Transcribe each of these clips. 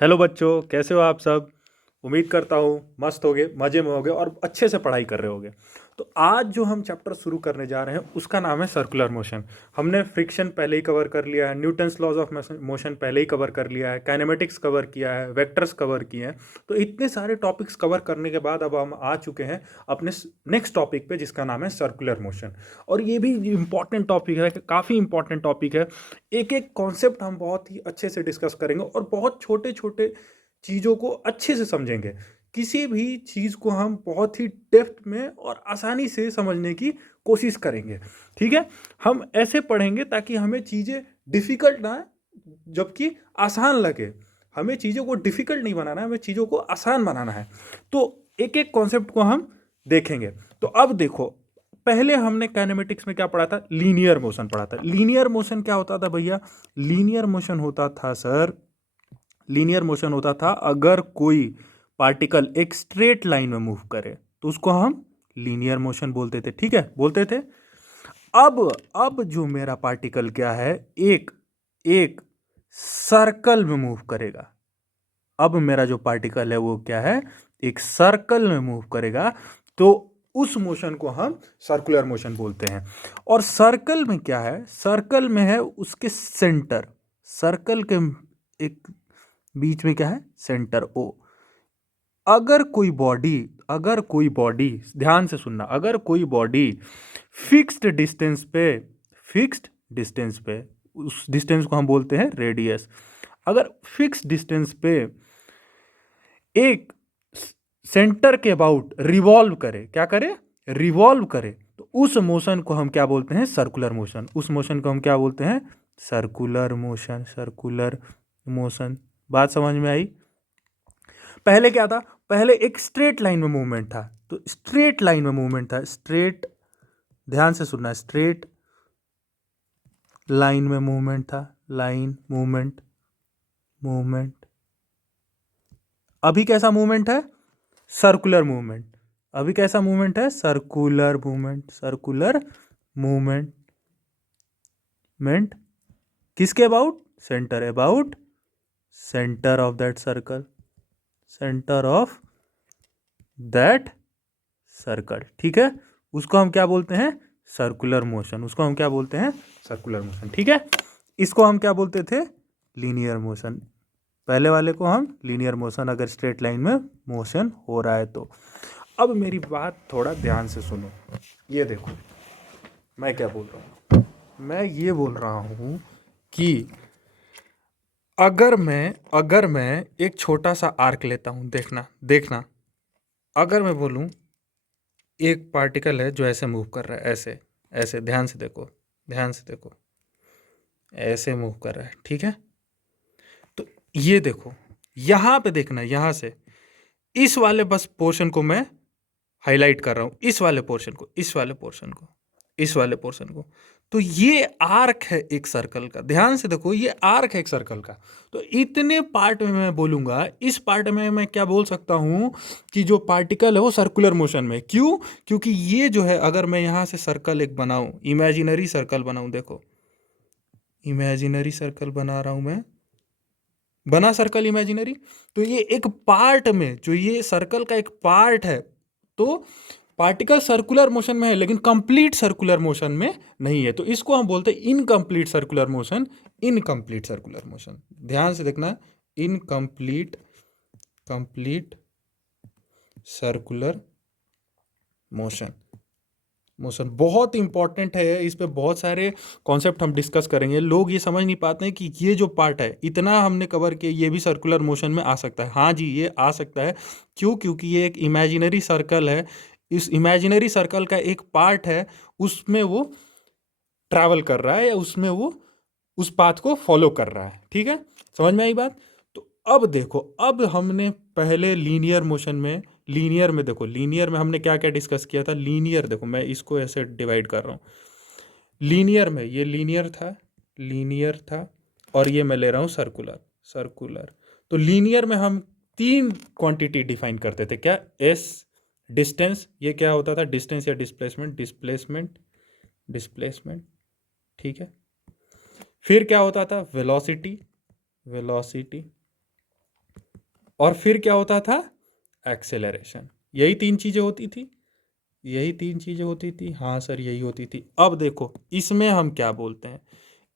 Hello बच्चों, कैसे हो आप सब। उम्मीद करता हूँ मस्त होगे, मज़े में होगे और अच्छे से पढ़ाई कर रहे होगे। तो आज जो हम चैप्टर शुरू करने जा रहे हैं उसका नाम है सर्कुलर मोशन। हमने फ्रिक्शन पहले ही कवर कर लिया है, न्यूटन्स लॉज ऑफ मोशन पहले ही कवर कर लिया है, काइनेमेटिक्स कवर किया है, वेक्टर्स कवर किए हैं। तो इतने सारे टॉपिक्स कवर करने के बाद अब हम आ चुके हैं अपने नेक्स्ट टॉपिक पे, जिसका नाम है सर्कुलर मोशन। और ये भी इंपॉर्टेंट टॉपिक है, काफ़ी इंपॉर्टेंट टॉपिक है। एक एक कॉन्सेप्ट हम बहुत ही अच्छे से डिस्कस करेंगे और बहुत छोटे छोटे चीज़ों को अच्छे से समझेंगे। किसी भी चीज़ को हम बहुत ही डेप्थ में और आसानी से समझने की कोशिश करेंगे। ठीक है, हम ऐसे पढ़ेंगे ताकि हमें चीज़ें डिफ़िकल्ट ना जबकि आसान लगे। हमें चीज़ों को डिफ़िकल्ट नहीं बनाना है, हमें चीज़ों को आसान बनाना है। तो एक एक कॉन्सेप्ट को हम देखेंगे। तो अब देखो, पहले हमने काइनेमेटिक्स में क्या पढ़ा था? लीनियर मोशन पढ़ा था। लीनियर मोशन क्या होता था भैया? लीनियर मोशन होता था सर, लीनियर मोशन होता था अगर कोई पार्टिकल एक स्ट्रेट लाइन में मूव करे तो उसको हम लीनियर मोशन बोलते थे। ठीक है, बोलते थे। अब जो मेरा पार्टिकल क्या है, एक एक सर्कल में मूव करेगा। अब मेरा जो पार्टिकल है वो क्या है? एक सर्कल में मूव करेगा। तो उस मोशन को हम सर्कुलर मोशन बोलते हैं। और सर्कल में क्या है? सर्कल में है उसके सेंटर। सर्कल के एक बीच में क्या है? Centre O. अगर कोई बॉडी ध्यान से सुनना, अगर कोई बॉडी फिक्स्ड डिस्टेंस पे फिक्स्ड डिस्टेंस पे उस डिस्टेंस को हम बोलते हैं रेडियस। अगर फिक्स डिस्टेंस पे एक सेंटर के अबाउट रिवॉल्व करे, क्या करे? रिवॉल्व करे, तो उस मोशन को हम क्या बोलते हैं? Circular motion. उस मोशन को हम क्या बोलते हैं? Circular motion. Circular motion. बात समझ में आई? पहले क्या था? पहले एक स्ट्रेट लाइन में मूवमेंट था। तो स्ट्रेट लाइन में मूवमेंट था, स्ट्रेट, ध्यान से सुनना, स्ट्रेट लाइन में मूवमेंट था। Line movement, movement. अभी कैसा मूवमेंट है? Circular movement. अभी कैसा मूवमेंट है? Circular movement. सर्कुलर मूवमेंट किसके about? Centre about, centre of that circle, centre of that circle. ठीक है, उसको हम क्या बोलते हैं? Circular motion. उसको हम क्या बोलते हैं? Circular motion. ठीक है, इसको हम क्या बोलते थे? Linear motion. पहले वाले को हम लीनियर मोशन, अगर स्ट्रेट लाइन में मोशन हो रहा है तो। अब मेरी बात थोड़ा ध्यान से सुनो। ये देखो, मैं क्या बोल रहा हूँ। मैं ये बोल रहा हूँ कि अगर मैं एक छोटा सा आर्क लेता हूँ, देखना देखना। अगर मैं बोलूँ एक पार्टिकल है जो ऐसे मूव कर रहा है, ऐसे ऐसे, ध्यान से देखो, ध्यान से देखो, ऐसे मूव कर रहा है। ठीक है, तो ये देखो, यहाँ पे देखना, यहाँ से इस वाले बस पोर्शन को मैं हाईलाइट कर रहा हूँ, इस वाले पोर्शन को, इस वाले पोर्शन को, इस वाले पोर्शन को। तो ये आर्क है एक सर्कल का। ध्यान से देखो, ये आर्क है एक सर्कल का। तो इतने पार्ट में मैं बोलूंगा, इस पार्ट में मैं क्या बोल सकता हूं कि जो पार्टिकल है वो सर्कुलर मोशन में। क्यों? क्योंकि ये जो है, अगर मैं यहां से सर्कल एक बनाऊं, इमेजिनरी सर्कल बनाऊं, देखो इमेजिनरी सर्कल बना रहा हूं मैं, बना सर्कल इमेजिनरी। तो ये एक पार्ट में, जो ये सर्कल का एक पार्ट है, तो पार्टिकल सर्कुलर मोशन में है लेकिन कंप्लीट सर्कुलर मोशन में नहीं है। तो इसको हम बोलते हैं incomplete circular motion. Incomplete circular motion, ध्यान से देखना, incomplete, complete circular motion. Motion बहुत इंपॉर्टेंट है, इस पे बहुत सारे कॉन्सेप्ट हम डिस्कस करेंगे। लोग ये समझ नहीं पाते हैं कि ये जो पार्ट है, इतना हमने कवर किया, ये भी सर्कुलर मोशन में आ सकता है। हाँ जी, ये आ सकता है। क्यों? क्योंकि ये एक इमेजिनरी सर्कल है। इस इमेजिनरी सर्कल का एक पार्ट है, उसमें वो ट्रैवल कर रहा है, या उसमें वो उस पाथ को फॉलो कर रहा है। ठीक है, समझ में आई बात? तो अब देखो, अब हमने पहले लीनियर मोशन में, लीनियर में देखो, लीनियर में हमने क्या क्या डिस्कस किया था। लीनियर देखो, मैं इसको ऐसे डिवाइड कर रहा हूँ। लीनियर में ये लीनियर था, लीनियर था, और ये मैं ले रहा हूँ सर्कुलर, सर्कुलर। तो लीनियर में हम तीन क्वांटिटी डिफाइन करते थे। क्या? एस, डिस्टेंस, ये क्या होता था? डिस्टेंस या डिस्प्लेसमेंट, डिस्प्लेसमेंट, डिस्प्लेसमेंट। ठीक है, फिर क्या होता था? वेलोसिटी, वेलोसिटी, और फिर क्या होता था, एक्सेलरेशन। यही तीन चीज़ें होती थी, यही तीन चीज़ें होती थी, हाँ सर यही होती थी। अब देखो इसमें हम क्या बोलते हैं,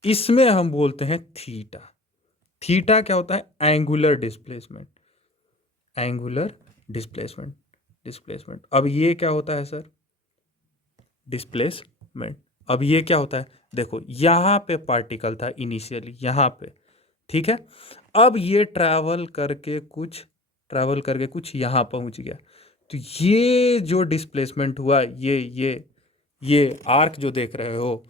इसमें हम बोलते हैं थीटा। थीटा क्या होता है, angular displacement, angular displacement, displacement. अब ये क्या होता है सर, डिस्प्लेसमेंट। अब ये क्या होता है, देखो यहाँ पे पार्टिकल था इनिशियली यहाँ पे, ठीक है। अब ये ट्रैवल करके कुछ यहाँ पहुँच गया, तो ये जो डिस्प्लेसमेंट हुआ, ये आर्क जो देख रहे हो,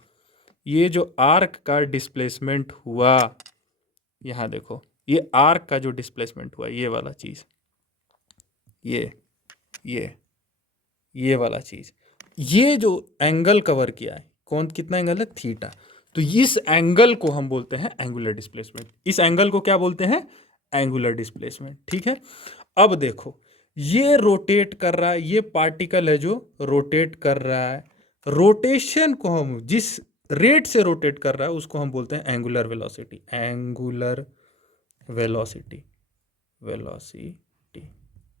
ये जो आर्क का डिस्प्लेसमेंट हुआ, यहाँ देखो ये आर्क का जो डिस्प्लेसमेंट हुआ, ये वाला चीज़, ये ये ये वाला चीज़, ये जो एंगल कवर किया है, कौन कितना एंगल है, थीटा। तो इस एंगल को हम बोलते हैं एंगुलर डिस्प्लेसमेंट, इस एंगल को क्या बोलते हैं, एंगुलर डिस्प्लेसमेंट, ठीक है। अब देखो ये रोटेट कर रहा है, ये पार्टिकल है जो रोटेट कर रहा है, रोटेशन को हम जिस रेट से रोटेट कर रहा है उसको हम बोलते हैं angular velocity, angular velocity, velocity,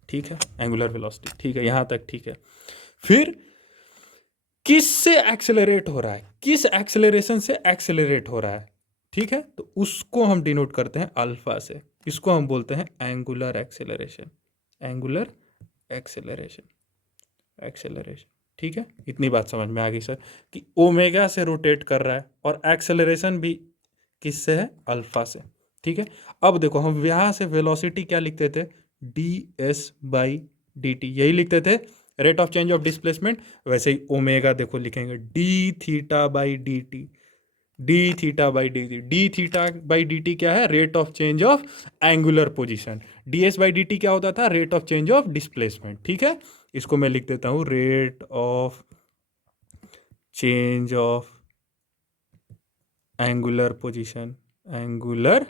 ठीक है, एंगुलर वेलोसिटी, ठीक है, यहां तक ठीक है। फिर किस से एक्सेलरेट हो रहा है, किस एक्सेलरेशन से एक्सेलरेट हो रहा है, ठीक है, तो उसको हम डिनोट करते हैं अल्फा से, इसको हम बोलते हैं angular acceleration, angular acceleration, acceleration, ठीक है। इतनी बात समझ में आ गई सर कि ओमेगा से रोटेट कर रहा है और एक्सेलरेशन भी किससे है, अल्फा से, ठीक है। अब देखो हम यहाँ से वेलोसिटी क्या लिखते थे, D S by D T, यही लिखते थे, rate of change of displacement. वैसे ही ओमेगा देखो लिखेंगे D theta by D T, D theta by D T, D theta by D t क्या है, rate of change of angular position, D S by D t क्या होता था, rate of change of displacement, ठीक है। इसको मैं लिख देता हूँ rate of change of angular position, angular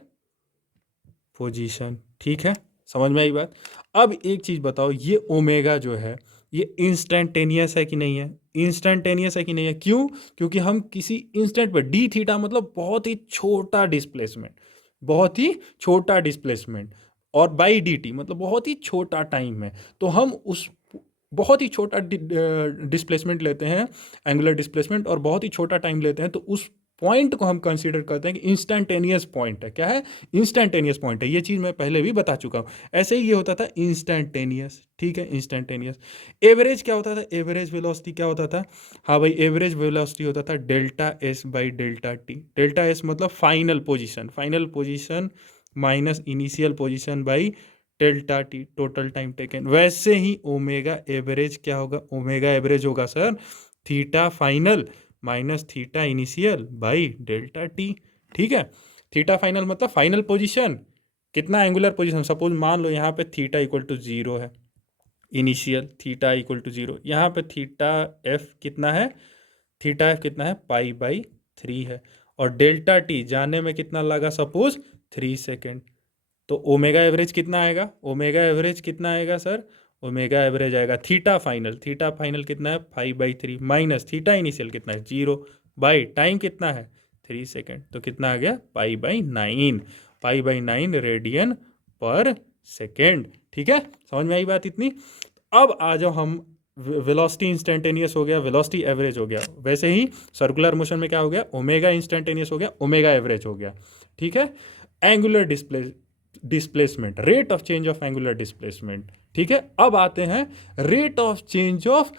position, ठीक है, समझ में आई बात। अब एक चीज बताओ, ये ओमेगा जो है ये इंस्टेंटेनियस है कि नहीं है, इंस्टेंटेनियस है कि नहीं है, क्यों, क्योंकि हम किसी इंस्टेंट पर डी थीटा मतलब बहुत ही छोटा डिस्प्लेसमेंट, बहुत ही छोटा डिस्प्लेसमेंट, और बाई डी टी मतलब बहुत ही छोटा टाइम है, तो हम उस बहुत ही छोटा डिस्प्लेसमेंट लेते हैं, एंगुलर डिस्प्लेसमेंट, और बहुत ही छोटा टाइम लेते हैं, तो उस पॉइंट को हम कंसीडर करते हैं कि इंस्टेंटेनियस पॉइंट है, क्या है, इंस्टेंटेनियस पॉइंट है। ये चीज़ मैं पहले भी बता चुका हूँ। ऐसे ही ये होता था इंस्टेंटेनियस, ठीक है, इंस्टेंटेनियस। एवरेज क्या होता था, एवरेज वेलोसिटी क्या होता था, हाँ भाई एवरेज वेलोसिटी होता था delta S by delta T, delta S मतलब final position, final position minus initial position by delta T, total time taken. वैसे ही ओमेगा एवरेज क्या होगा, ओमेगा एवरेज होगा sir theta final minus theta initial by delta T, ठीक है। Theta final मतलब final position, कितना एंगुलर पोजीशन, सपोज मान लो यहाँ पे थीटा इक्वल टू जीरो है, initial theta equal to zero, यहाँ पे थीटा एफ कितना है, थीटा एफ कितना है, पाई बाई थ्री है, और डेल्टा टी जाने में कितना लगा, सपोज 3 सेकेंड। तो ओमेगा एवरेज कितना आएगा, ओमेगा एवरेज कितना आएगा सर, ओमेगा एवरेज आएगा थीटा फाइनल, थीटा फाइनल कितना है 5/3 माइनस थीटा इनिशियल कितना है 0 बाई टाइम कितना है 3 सेकेंड, तो कितना आ गया पाई/9, पाई/9 रेडियन पर सेकेंड, ठीक है, समझ में आई बात इतनी। अब आ जाओ हम, वेलोसिटी इंस्टेंटेनियस हो गया, वेलोसिटी एवरेज हो गया, वैसे ही सर्कुलर मोशन में क्या हो गया, ओमेगा इंस्टेंटेनियस हो गया, ओमेगा एवरेज हो गया, ठीक है। Angular displacement, rate of change of angular displacement, ठीक है। अब आते हैं rate of change of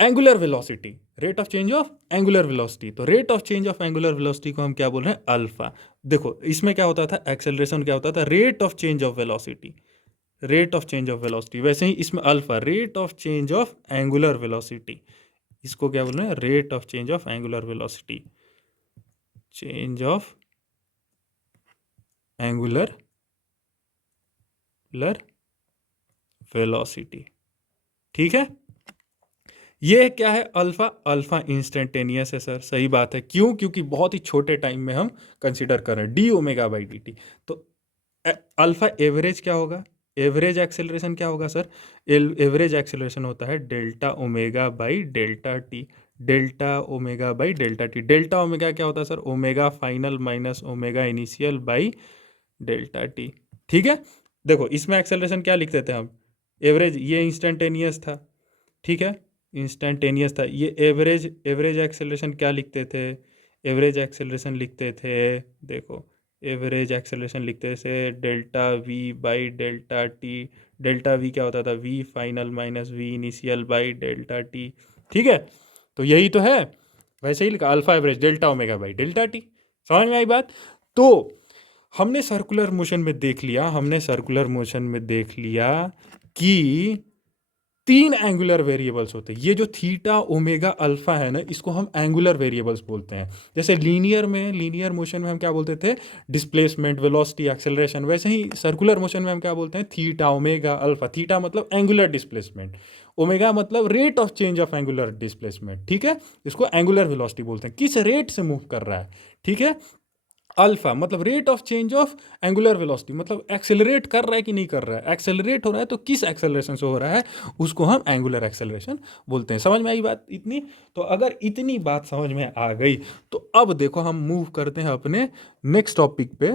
angular velocity, rate of change of angular velocity. तो rate of change of angular velocity को हम क्या बोल रहे हैं, अल्फा। देखो इसमें क्या होता था, एक्सेलरेशन क्या होता था, rate of change of velocity, rate of change of velocity. वैसे ही इसमें alpha, rate of change of angular velocity, इसको क्या बोल रहे हैं, rate of change of angular velocity, change of angular velocity, ठीक है। ये क्या है, अल्फा, अल्फा इंस्टेंटेनियस है सर, सही बात है, क्यों, क्योंकि बहुत ही छोटे टाइम में हम कंसीडर कर रहे हैं, D omega by D T. तो अल्फा एवरेज क्या होगा, एवरेज एक्सेलरेशन क्या होगा सर, एवरेज एक्सेलरेशन होता है delta omega by delta T, delta omega by delta T. Delta omega क्या होता है sir? Omega final minus omega initial by delta T. ठीक है, देखो इसमें एक्सेलरेशन क्या लिख देते हैं हम? एवरेज, ये इंस्टेंटेनियस था, ठीक है, इंस्टेंटेनियस था। ये एवरेज, एवरेज एक्सेलरेशन क्या लिखते थे? एवरेज एक्सेलरेशन लिखते थे, देखो एवरेज एक्सेलरेशन लिखते थे delta v by delta T. Delta v क्या होता था? V final minus we initial by delta T. ठीक है, तो यही तो है, वैसे ही लिखा alpha average delta omega by delta t. समझ में आई बात? तो हमने सर्कुलर मोशन में देख लिया, हमने सर्कुलर मोशन में देख लिया कि तीन एंगुलर वेरिएबल्स होते हैं। ये जो थीटा ओमेगा अल्फा है ना, इसको हम एंगुलर वेरिएबल्स बोलते हैं। जैसे लीनियर में, लीनियर मोशन में हम क्या बोलते थे? Displacement, velocity, acceleration. वैसे ही सर्कुलर मोशन में हम क्या बोलते हैं? Theta omega alpha. थीटा मतलब एंगुलर डिस्प्लेसमेंट, ओमेगा मतलब rate of change of angular displacement. ठीक है, इसको एंगुलर वेलोसिटी बोलते हैं, किस रेट से मूव कर रहा है। ठीक है, अल्फा मतलब rate of change of angular velocity, मतलब एक्सेलरेट कर रहा है कि नहीं कर रहा है। एक्सेलरेट हो रहा है तो किस एक्सेलरेशन से हो रहा है, उसको हम एंगुलर एक्सेलरेशन बोलते हैं। समझ में आई बात इतनी? तो अगर इतनी बात समझ में आ गई तो अब देखो हम मूव करते हैं अपने नेक्स्ट टॉपिक पे।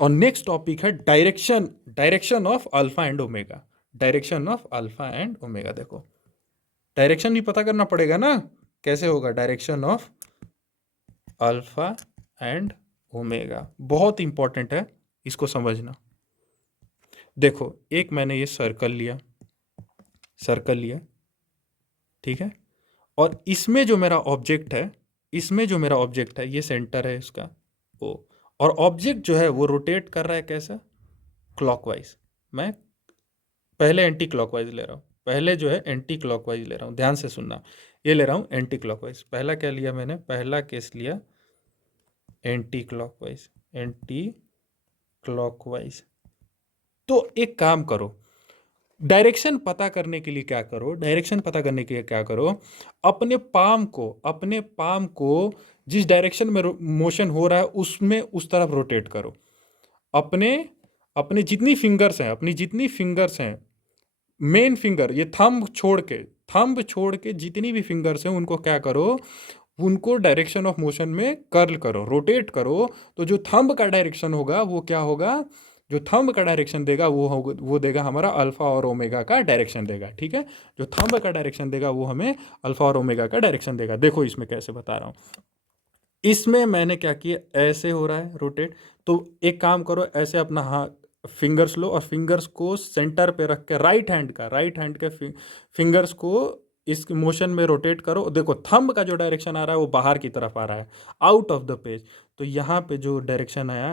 और नेक्स्ट टॉपिक है direction, direction of alpha and omega. Direction of alpha and omega. देखो डायरेक्शन भी पता करना पड़ेगा ना, कैसे होगा direction of alpha and omega, बहुत इंपॉर्टेंट है इसको समझना। देखो एक मैंने ये सर्कल लिया, सर्कल लिया, ठीक है, और इसमें जो मेरा ऑब्जेक्ट है, इसमें जो मेरा ऑब्जेक्ट है, ये सेंटर है इसका ओ, और ऑब्जेक्ट जो है वो रोटेट कर रहा है कैसा? क्लॉकवाइज। मैं पहले एंटी क्लॉकवाइज ले रहा हूँ, पहले जो है एंटी क्लॉकवाइज ले रहा हूँ, ध्यान से सुनना। ये ले रहा हूँ एंटी क्लॉकवाइज। पहला क्या लिया मैंने? पहला केस लिया एंटी क्लॉकवाइज, एंटी क्लॉकवाइज। तो एक काम करो, डायरेक्शन पता करने के लिए क्या करो, डायरेक्शन पता करने के लिए क्या करो, अपने पाम को, अपने पाम को जिस डायरेक्शन में मोशन हो रहा है उसमें उस तरफ रोटेट करो। अपने अपने जितनी फिंगर्स हैं, अपनी जितनी फिंगर्स हैं, मेन फिंगर, ये थंब छोड़ के, थंब छोड़ के जितनी भी फिंगर्स हैं उनको क्या करो, उनको डायरेक्शन ऑफ मोशन में कर्ल करो, रोटेट करो। तो जो थंब का डायरेक्शन होगा वो क्या होगा? जो थंब का डायरेक्शन देगा वो होगा, वो देगा हमारा अल्फा और ओमेगा का डायरेक्शन देगा। ठीक है, जो थंब का डायरेक्शन देगा वो हमें अल्फा और ओमेगा का डायरेक्शन देगा। देखो इसमें कैसे बता रहा हूँ। इसमें मैंने क्या किया, ऐसे हो रहा है रोटेट, तो एक काम करो, ऐसे अपना हाथ फिंगर्स लो और फिंगर्स को सेंटर पे रख के राइट हैंड का, राइट हैंड के फिंगर्स को इस मोशन में रोटेट करो। देखो थंब का जो डायरेक्शन आ रहा है वो बाहर की तरफ आ रहा है, आउट ऑफ द पेज। तो यहाँ पे जो डायरेक्शन आया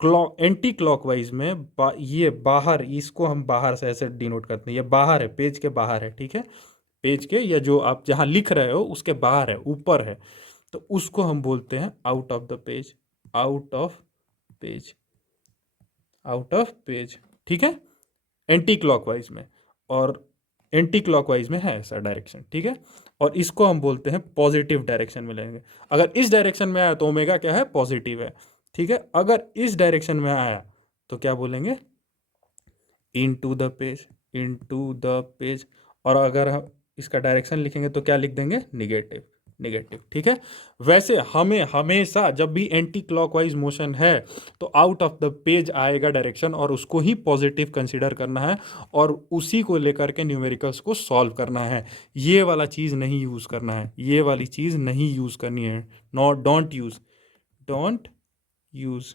क्लॉक, एंटी क्लॉकवाइज में ये बाहर, इसको हम बाहर से ऐसे डिनोट करते हैं, ये बाहर है, पेज के बाहर है। ठीक है, पेज के, या जो आप जहाँ लिख रहे हो उसके बाहर है, ऊपर है, तो उसको हम बोलते हैं out of the page, out of page, out of page. ठीक है, एंटी क्लॉकवाइज में, और एंटी क्लॉकवाइज में है ऐसा डायरेक्शन। ठीक है, और इसको हम बोलते हैं पॉजिटिव डायरेक्शन में लेंगे। अगर इस डायरेक्शन में आया तो ओमेगा क्या है? पॉजिटिव है। ठीक है, अगर इस डायरेक्शन में आया तो क्या बोलेंगे? Into the page, into the page. और अगर हम इसका डायरेक्शन लिखेंगे तो क्या लिख देंगे? Negative, negative. ठीक है, वैसे हमें हमेशा जब भी एंटी क्लॉकवाइज मोशन है तो आउट ऑफ द पेज आएगा डायरेक्शन, और उसको ही पॉजिटिव कंसीडर करना है और उसी को लेकर के न्यूमेरिकल्स को सॉल्व करना है। ये वाला चीज़ नहीं यूज़ करना है, ये वाली चीज़ नहीं यूज़ करनी है। Not, don't use, don't use,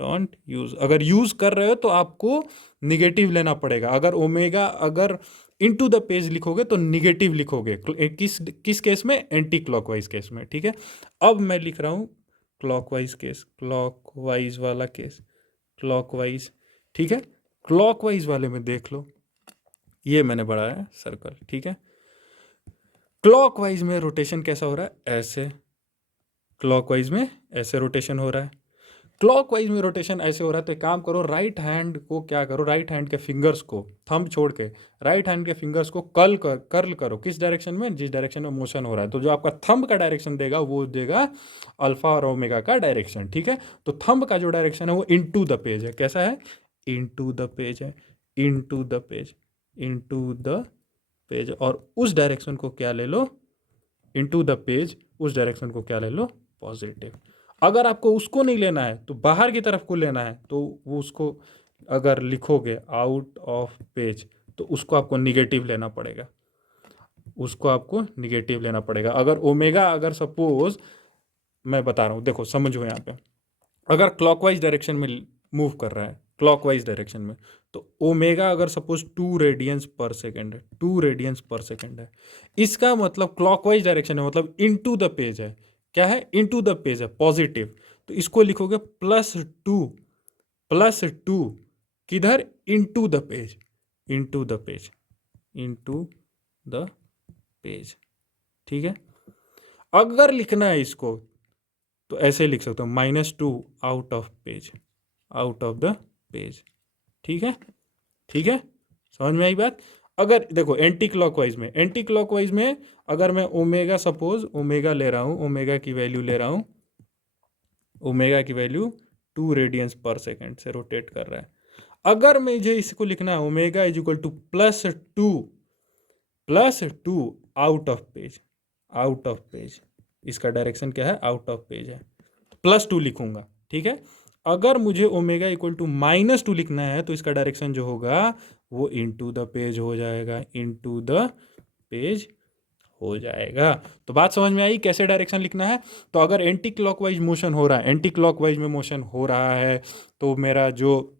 don't use. अगर यूज़ कर रहे हो तो आपको निगेटिव लेना पड़ेगा। अगर ओमेगा, अगर इनटू द पेज लिखोगे तो निगेटिव लिखोगे। किस किस केस में? एंटी क्लॉकवाइज केस में। ठीक है, अब मैं लिख रहा हूँ क्लॉकवाइज केस, क्लॉकवाइज वाला केस, क्लॉकवाइज। ठीक है, क्लॉकवाइज वाले में देख लो, ये मैंने बढ़ाया सर्कल। ठीक है, क्लॉकवाइज में रोटेशन कैसा हो रहा है? ऐसे, क्लॉकवाइज में ऐसे रोटेशन हो रहा है। क्लॉकवाइज में रोटेशन ऐसे हो रहा है तो एक काम करो, राइट हैंड को क्या करो, राइट हैंड के फिंगर्स को, थंब छोड़ के राइट हैंड के फिंगर्स को कर्ल करो। किस डायरेक्शन में? जिस डायरेक्शन में मोशन हो रहा है। तो जो आपका थंब का डायरेक्शन देगा वो देगा अल्फा और ओमेगा का डायरेक्शन। ठीक है, तो थंब का जो डायरेक्शन है वो इनटू द पेज है। कैसा है? इनटू द पेज है, into the page, into the page. और उस डायरेक्शन को क्या ले लो? इनटू द पेज, उस डायरेक्शन को क्या ले लो, पॉजिटिव। अगर आपको उसको नहीं लेना है तो बाहर की तरफ को लेना है, तो वो उसको अगर लिखोगे आउट ऑफ पेज तो उसको आपको निगेटिव लेना पड़ेगा, उसको आपको निगेटिव लेना पड़ेगा। अगर ओमेगा, अगर सपोज मैं बता रहा हूँ, देखो समझो यहाँ पे, अगर क्लॉकवाइज डायरेक्शन में मूव कर रहा है, क्लॉकवाइज डायरेक्शन में, तो ओमेगा अगर सपोज 2 रेडियंस पर सेकेंड है, 2 रेडियंस पर सेकेंड है, इसका मतलब क्लॉकवाइज डायरेक्शन है, मतलब इनटू द पेज है। क्या है, इनटू द पेज है, पॉजिटिव। तो इसको लिखोगे +2, +2 किधर, into the page, into the page, into the page. ठीक है, अगर लिखना है इसको तो ऐसे लिख सकते हो, -2 out of page, out of the page. ठीक है, ठीक है, समझ में आई बात। अगर देखो एंटी क्लॉकवाइज में, एंटी क्लॉकवाइज में अगर मैं ओमेगा, सपोज ओमेगा ले रहा हूँ, ओमेगा की वैल्यू ले रहा हूँ, ओमेगा की वैल्यू 2 रेडियंस पर सेकेंड से रोटेट कर रहा है। अगर मुझे इसको लिखना है omega is equal to +2 out of page, out of page, इसका डायरेक्शन क्या है, आउट ऑफ पेज है, +2 लिखूंगा। ठीक है, अगर मुझे ओमेगा इक्वल टू -2 लिखना है तो इसका डायरेक्शन जो होगा वो इनटू द पेज हो जाएगा, इनटू द पेज हो जाएगा। तो बात समझ में आई कैसे डायरेक्शन लिखना है। तो अगर एंटी क्लॉकवाइज मोशन हो रहा है, एंटी क्लॉकवाइज में मोशन हो रहा है, तो मेरा जो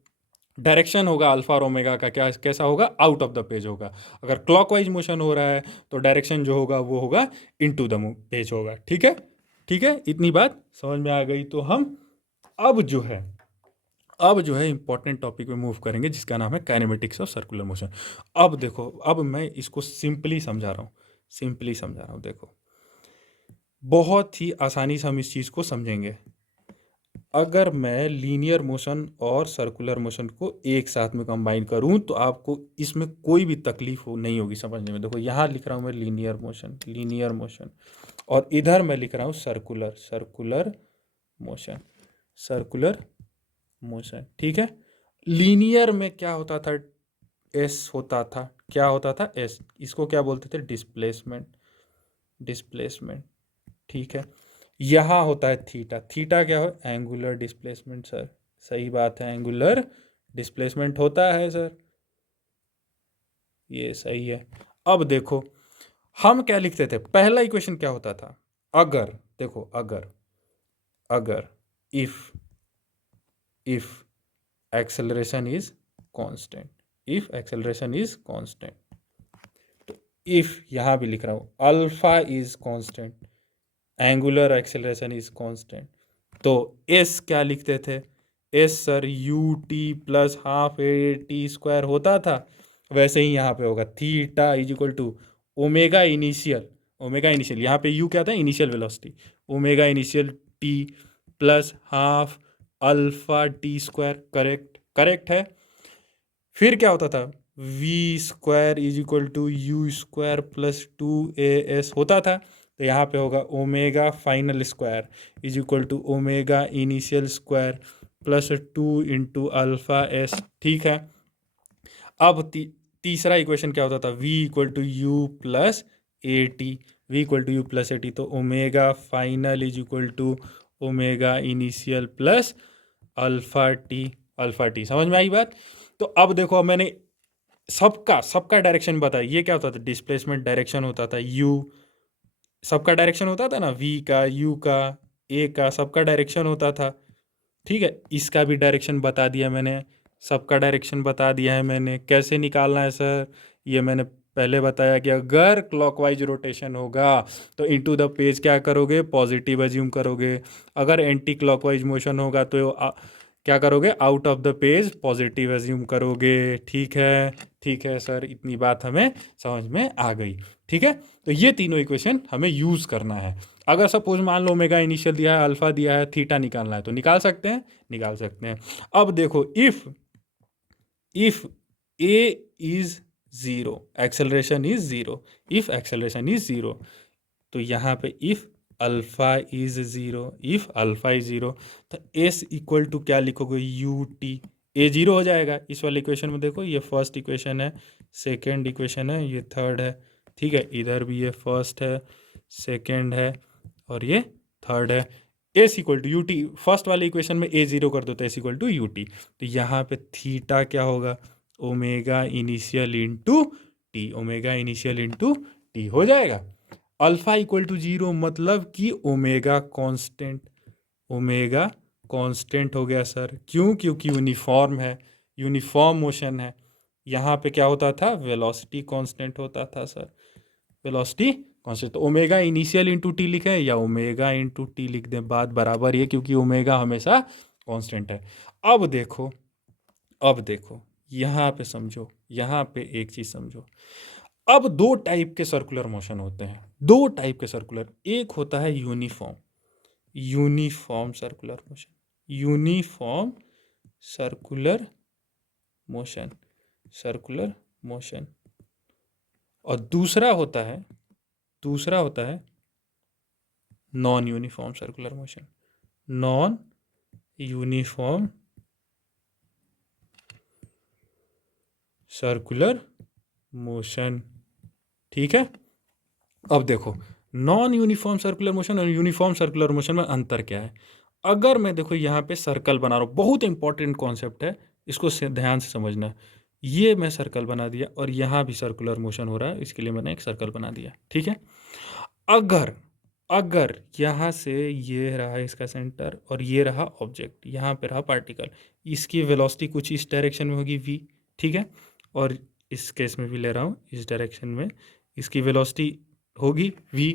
डायरेक्शन होगा अल्फा और ओमेगा का क्या कैसा होगा, आउट ऑफ द पेज होगा। अगर क्लॉकवाइज मोशन हो रहा है तो डायरेक्शन जो होगा वो होगा इनटू द पेज होगा। ठीक है, ठीक है, इतनी बात समझ में आ गई। तो हम अब जो है इंपॉर्टेंट टॉपिक पे मूव करेंगे जिसका नाम है काइनेमेटिक्स ऑफ सर्कुलर मोशन। अब देखो, अब मैं इसको सिंपली समझा रहा हूँ, सिंपली समझा रहा हूँ। देखो बहुत ही आसानी से हम इस चीज़ को समझेंगे। अगर मैं लीनियर मोशन और सर्कुलर मोशन को एक साथ में कंबाइन करूं तो आपको इसमें कोई भी तकलीफ नहीं होगी समझने में। देखो यहाँ लिख रहा हूँ मैं लीनियर मोशन, लीनियर मोशन, और इधर मैं लिख रहा हूँ circular, circular motion, circular motion. ठीक है, लीनियर में क्या होता था, एस होता था, क्या होता था, एस, इसको क्या बोलते थे, डिस्प्लेसमेंट, डिस्प्लेसमेंट। ठीक है, यहाँ होता है थीटा, थीटा क्या हो, एंगुलर डिस्प्लेसमेंट। सर सही बात है, एंगुलर डिस्प्लेसमेंट होता है सर, ये सही है। अब देखो हम क्या लिखते थे, पहला इक्वेशन क्या होता था, अगर देखो, अगर अगर if acceleration is constant, if acceleration is constant, तो इफ यहां भी लिख रहा हूं alpha is constant, angular acceleration is constant, तो एस क्या लिखते थे, s sir u t plus half a T square होता था। वैसे ही यहाँ पे होगा theta is equal to omega initial, omega initial यहाँ पे यू क्या था, initial velocity, omega initial t plus half alpha t square. Correct, correct है। फिर क्या होता था, v square is equal to u square plus 2 AS होता था। तो यहाँ पे होगा omega final square is equal to omega initial square +2 × alpha S। ठीक है, अब तीसरा इक्वेशन क्या होता था, v equal to U plus A T, V equal to U plus A T, तो omega final is equal to omega initial plus alpha T, alpha T. समझ में आई बात। तो अब देखो, अब मैंने सबका सबका डायरेक्शन बताया, ये क्या होता था, डिस्प्लेसमेंट डायरेक्शन होता था, यू सबका डायरेक्शन होता था ना, वी का, यू का, ए का, सबका डायरेक्शन होता था। ठीक है, इसका भी डायरेक्शन बता दिया मैंने, सबका डायरेक्शन बता दिया है मैंने। कैसे निकालना है सर, ये मैंने पहले बताया कि अगर क्लॉकवाइज रोटेशन होगा तो इनटू द पेज क्या करोगे, पॉजिटिव अज्यूम करोगे। अगर एंटी क्लॉकवाइज मोशन होगा तो क्या करोगे, out of the page positive assume करोगे। ठीक है, ठीक है सर, इतनी बात हमें समझ में आ गई। ठीक है, तो ये तीनों इक्वेशन हमें यूज़ करना है। अगर सपोज मान लो ओमेगा इनिशियल दिया है, अल्फा दिया है, थीटा निकालना है तो निकाल सकते हैं, निकाल सकते हैं। अब देखो, if A is zero, acceleration is zero, if acceleration is zero, तो यहाँ पे if alpha is zero, if alpha is zero, तो एस इक्वल टू क्या लिखोगे, यू टी, ए ज़ीरो हो जाएगा। इस वाले इक्वेशन में देखो, ये फर्स्ट इक्वेशन है, सेकेंड इक्वेशन है, ये थर्ड है। ठीक है, इधर भी ये फर्स्ट है, सेकेंड है और ये थर्ड है। S equal to u t, first वाले इक्वेशन में ए जीरो कर दो तो s equal to u t, तो यहाँ पे थीटा क्या होगा, omega initial into t, omega initial into t हो जाएगा। अल्फा इक्वल टू जीरो मतलब कि ओमेगा कांस्टेंट, ओमेगा कांस्टेंट हो गया सर, क्यों, क्योंकि यूनिफॉर्म है, यूनिफॉर्म मोशन है। यहाँ पे क्या होता था, वेलोसिटी कांस्टेंट होता था सर, वेलोसिटी कांस्टेंट। तो ओमेगा इनिशियल इंटू टी लिखे या ओमेगा इंटू टी लिख दें, बात बराबर ही है, क्योंकि ओमेगा हमेशा कांस्टेंट है। अब देखो, अब देखो यहाँ पे समझो, यहाँ पे एक चीज समझो। अब दो टाइप के सर्कुलर मोशन होते हैं, दो टाइप के सर्कुलर, एक होता है uniform, uniform circular motion, uniform circular motion, circular motion, और दूसरा होता है, दूसरा होता है non uniform circular motion, non uniform circular motion. ठीक है, अब देखो नॉन यूनिफॉर्म सर्कुलर मोशन और यूनिफॉर्म सर्कुलर मोशन में अंतर क्या है। अगर मैं देखो यहाँ पे सर्कल बना रहा हूँ, बहुत इंपॉर्टेंट कॉन्सेप्ट है, इसको ध्यान से समझना। ये मैं सर्कल बना दिया और यहाँ भी सर्कुलर मोशन हो रहा है, इसके लिए मैंने एक सर्कल बना दिया। ठीक है, अगर अगर यहाँ से ये रहा इसका सेंटर और ये रहा ऑब्जेक्ट, यहाँ पे रहा पार्टिकल, इसकी वेलोसिटी कुछ इस डायरेक्शन में होगी v, ठीक है, और इस केस में भी ले रहा हूँ इस डायरेक्शन में, इसकी वेलोसिटी होगी v।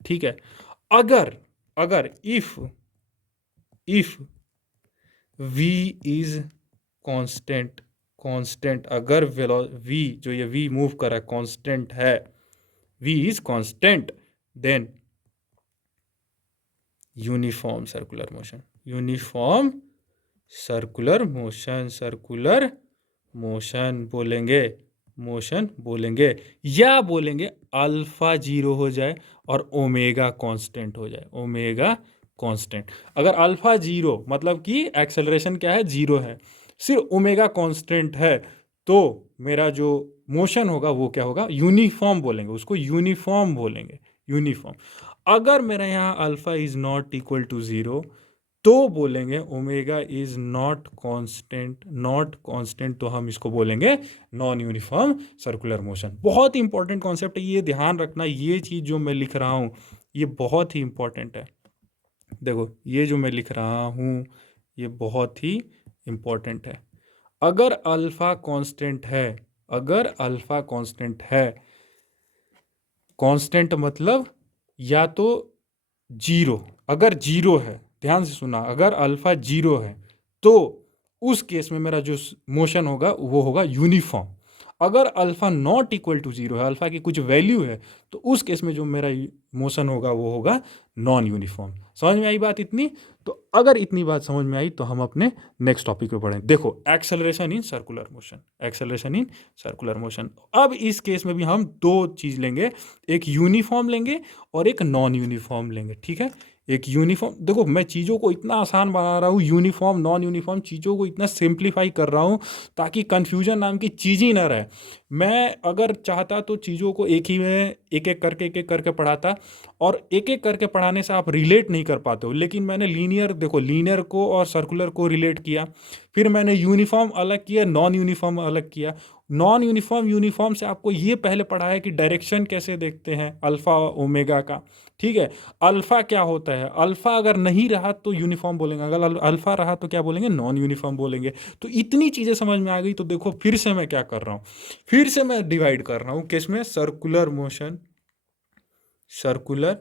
ठीक है, अगर अगर if v is constant, constant, अगर v जो ये v मूव कर रहा है कांस्टेंट है, v is constant, then uniform circular motion, uniform circular motion, circular motion बोलेंगे, मोशन बोलेंगे, या बोलेंगे अल्फा जीरो हो जाए और ओमेगा कांस्टेंट हो जाए, ओमेगा कांस्टेंट। अगर अल्फा जीरो मतलब कि एक्सेलरेशन क्या है, जीरो है, सिर्फ ओमेगा कांस्टेंट है, तो मेरा जो मोशन होगा वो क्या होगा, यूनिफॉर्म बोलेंगे, उसको यूनिफॉर्म बोलेंगे, यूनिफॉर्म। अगर मेरा यहाँ alpha is not equal to zero तो बोलेंगे omega is not constant, not constant, तो हम इसको बोलेंगे नॉन यूनिफॉर्म सर्कुलर मोशन। बहुत ही इंपॉर्टेंट कॉन्सेप्ट है, ये ध्यान रखना, ये चीज जो मैं लिख रहा हूँ ये बहुत ही इंपॉर्टेंट है। देखो ये जो मैं लिख रहा हूँ ये बहुत ही इंपॉर्टेंट है। अगर अल्फा कांस्टेंट है, अगर अल्फा कांस्टेंट है, कांस्टेंट मतलब या तो जीरो, अगर जीरो है, ध्यान से सुना, अगर अल्फा जीरो है तो उस केस में मेरा जो मोशन होगा वो होगा यूनिफॉर्म। अगर alpha not equal to zero है, अल्फा की कुछ वैल्यू है, तो उस केस में जो मेरा मोशन होगा वो होगा नॉन यूनिफॉर्म। समझ में आई बात इतनी? तो अगर इतनी बात समझ में आई तो हम अपने नेक्स्ट टॉपिक पे पढ़ें। देखो acceleration in circular motion, acceleration in circular motion. अब इस केस में भी हम दो चीज लेंगे, एक यूनिफॉर्म लेंगे और एक नॉन यूनिफॉर्म लेंगे। ठीक है, एक यूनिफॉर्म, देखो मैं चीज़ों को इतना आसान बना रहा हूँ, यूनिफॉर्म नॉन यूनिफॉर्म चीज़ों को इतना सिंप्लीफाई कर रहा हूँ ताकि कन्फ्यूजन नाम की चीज़ ही ना रहे। मैं अगर चाहता तो चीज़ों को एक ही में एक एक करके पढ़ाता, और एक एक करके पढ़ाने से आप रिलेट नहीं कर पाते हो, लेकिन मैंने लीनियर, देखो लीनियर को और सर्कुलर को रिलेट किया, फिर मैंने यूनिफॉर्म अलग किया, नॉन यूनिफॉर्म अलग किया। नॉन यूनिफॉर्म, यूनिफॉर्म से आपको ये पहले पढ़ाया कि डायरेक्शन कैसे देखते हैं अल्फा ओमेगा का। ठीक है, अल्फा क्या होता है, अल्फा अगर नहीं रहा तो यूनिफॉर्म बोलेंगे, अगर अल्फा रहा तो क्या बोलेंगे, नॉन यूनिफॉर्म बोलेंगे। तो इतनी चीज़ें समझ में आ गई। तो देखो फिर से मैं क्या कर रहा हूँ, फिर से मैं डिवाइड कर रहा हूँ किसमें, circular motion, circular,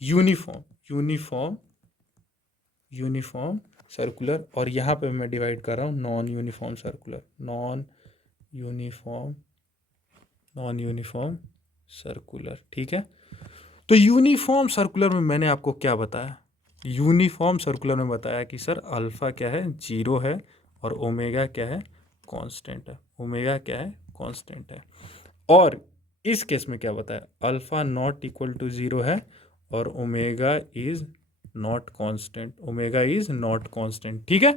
uniform, uniform, uniform circular, और यहाँ पे मैं डिवाइड कर रहा हूँ non uniform circular, non uniform, non uniform circular. ठीक है, तो यूनिफॉर्म सर्कुलर में मैंने आपको क्या बताया, यूनिफॉर्म सर्कुलर में बताया कि सर अल्फा क्या है, जीरो है, और ओमेगा क्या है, कांस्टेंट है, ओमेगा क्या है, कांस्टेंट है। और इस केस में क्या बताया, alpha not equal to zero है और omega is not constant, omega is not constant. ठीक है,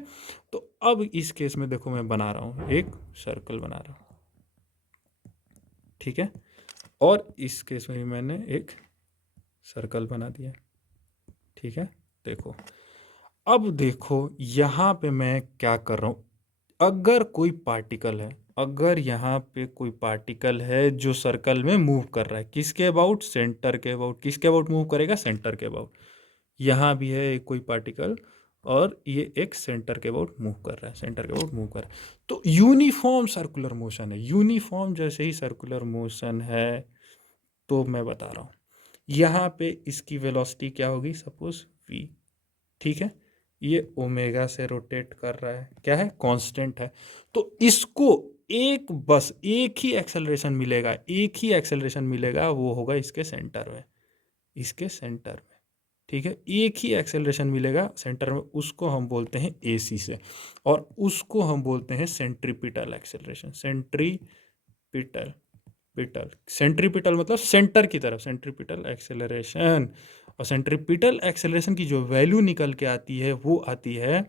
तो अब इस केस में देखो मैं बना रहा हूँ एक सर्कल बना रहा हूँ। ठीक है, और इस केस में भी मैंने एक सर्कल बना दिया, ठीक है। देखो, अब देखो यहाँ पे मैं क्या कर रहा हूँ। अगर कोई पार्टिकल है, अगर यहाँ पे कोई पार्टिकल है जो सर्कल में मूव कर रहा है, किसके अबाउट, सेंटर के अबाउट। किसके अबाउट मूव करेगा, सेंटर के अबाउट। यहाँ भी है एक कोई पार्टिकल और ये एक सेंटर के अबाउट मूव कर रहा है, सेंटर के अबाउट मूव कर रहा है। तो यूनिफॉर्म सर्कुलर मोशन है। यूनिफॉर्म जैसे ही सर्कुलर मोशन है तो मैं बता रहा हूँ यहाँ पे इसकी वेलोसिटी क्या होगी, सपोज v, ठीक है। ये ओमेगा से रोटेट कर रहा है, क्या है, कांस्टेंट है। तो इसको एक बस एक ही एक्सेलरेशन मिलेगा, एक ही एक्सेलरेशन मिलेगा, वो होगा इसके सेंटर में, इसके सेंटर में, ठीक है। एक ही एक्सेलरेशन मिलेगा सेंटर में, उसको हम बोलते हैं AC से, और उसको हम बोलते हैं सेंट्रीपिटल एक्सेलरेशन। सेंट्रीपिटल, पिटल, सेंट्रीपिटल मतलब सेंटर की तरफ, सेंट्रीपिटल एक्सेलरेशन। और सेंट्रीपिटल एक्सेलरेशन की जो वैल्यू निकल के आती है वो आती है